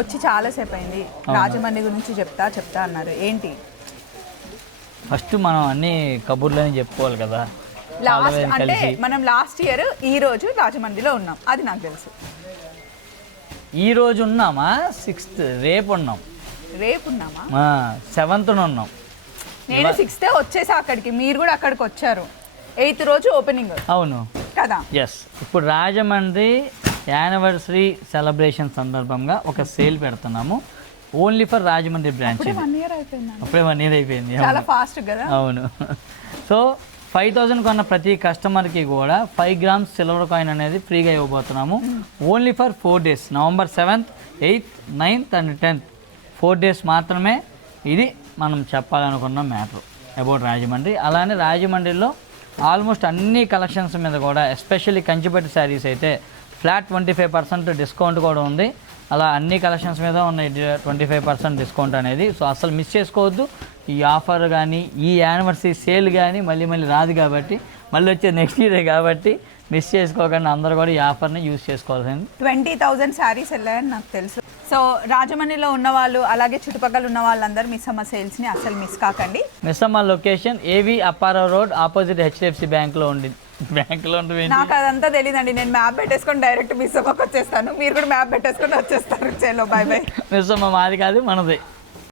వచ్చి చాలాసేపు అయింది. రాజమండ్రి గురించి చెప్తా అన్నారు, ఏంటి? ఫస్ట్ మనం అన్ని కబుర్లని చెప్పుకోవాలి కదా. లాస్ట్ అంటే మనం లాస్ట్ ఇయర్ ఈ రోజు రాజమండ్రిలో ఉన్నాం, అది నాకు తెలుసు. ఈ రోజు ఉన్నామా? 6th రేపు ఉన్నాం. రేపు ఉన్నామా? 7th ఉన్నాం. నేను 6th వచ్చేసా అక్కడికి, మీరు కూడా అక్కడికి వచ్చారు. 8th రోజు ఓపెనింగ్. అవును కదా. ఎస్. ఇప్పుడు రాజమండ్రి యానివర్సరీ సెలబ్రేషన్ సందర్భంగా ఒక సేల్ పెడుతున్నాము, ఓన్లీ ఫర్ రాజమండ్రి బ్రాంచ్. అప్పుడే 1 year అయిపోయింది. అప్పుడే 1 year అయిపోయింది. చాలా ఫాస్ట్ కదా. అవును. సో 5,000 కొన్న ప్రతి కస్టమర్కి కూడా 5 grams సిల్వర్ కాయిన్ అనేది ఫ్రీగా ఇవ్వబోతున్నాము, only for 4 days. November 7th, 8th, 9th and 10th 4 days మాత్రమే. ఇది మనం చెప్పాలనుకున్న మ్యాటర్ అబౌట్ రాజమండ్రి. అలానే రాజమండ్రిలో ఆల్మోస్ట్ అన్ని కలెక్షన్స్ మీద కూడా, ఎస్పెషల్లీ కంచిపట్టు శారీస్ అయితే ఫ్లాట్ 25% డిస్కౌంట్ కూడా ఉంది. అలా అన్ని కలెక్షన్స్ మీద ఉన్న 25% డిస్కౌంట్ అనేది. సో అసలు మిస్ చేసుకోవద్దు. ఈ ఆఫర్ కానీ ఈ యానివర్సరీ సేల్ కానీ మళ్ళీ రాదు కాబట్టి, మళ్ళీ వచ్చే నెక్స్ట్ ఇయరే కాబట్టి మిస్ చేసుకోకుండా అందరూ కూడా ఈ ఆఫర్ని యూజ్ చేసుకోవాల్సింది. 20,000 శారీస్ వెళ్ళాయని నాకు తెలుసు. సో రాజమండ్రిలో ఉన్న వాళ్ళు, అలాగే చుట్టుపక్కల ఉన్న వాళ్ళందరూ మిస్ అమ్మ సేల్స్ని అసలు మిస్ కాకండి. మిస్ అమ్మ లొకేషన్ ఏవి అప్పారావు రోడ్, ఆపోజిట్ HDFC బ్యాంక్లో ఉంది. నాకు అదంతా తెలియదండి. నేను మ్యాప్ పెట్టేసుకొని డైరెక్ట్ మిస్ అమ్మకి వచ్చేస్తాను, మీరు కూడా మ్యాప్ పెట్టేసుకొని వచ్చేస్తారు. చలో బాయ్ బాయ్. మిస్ అమ్మ మాది కాదు, మనది.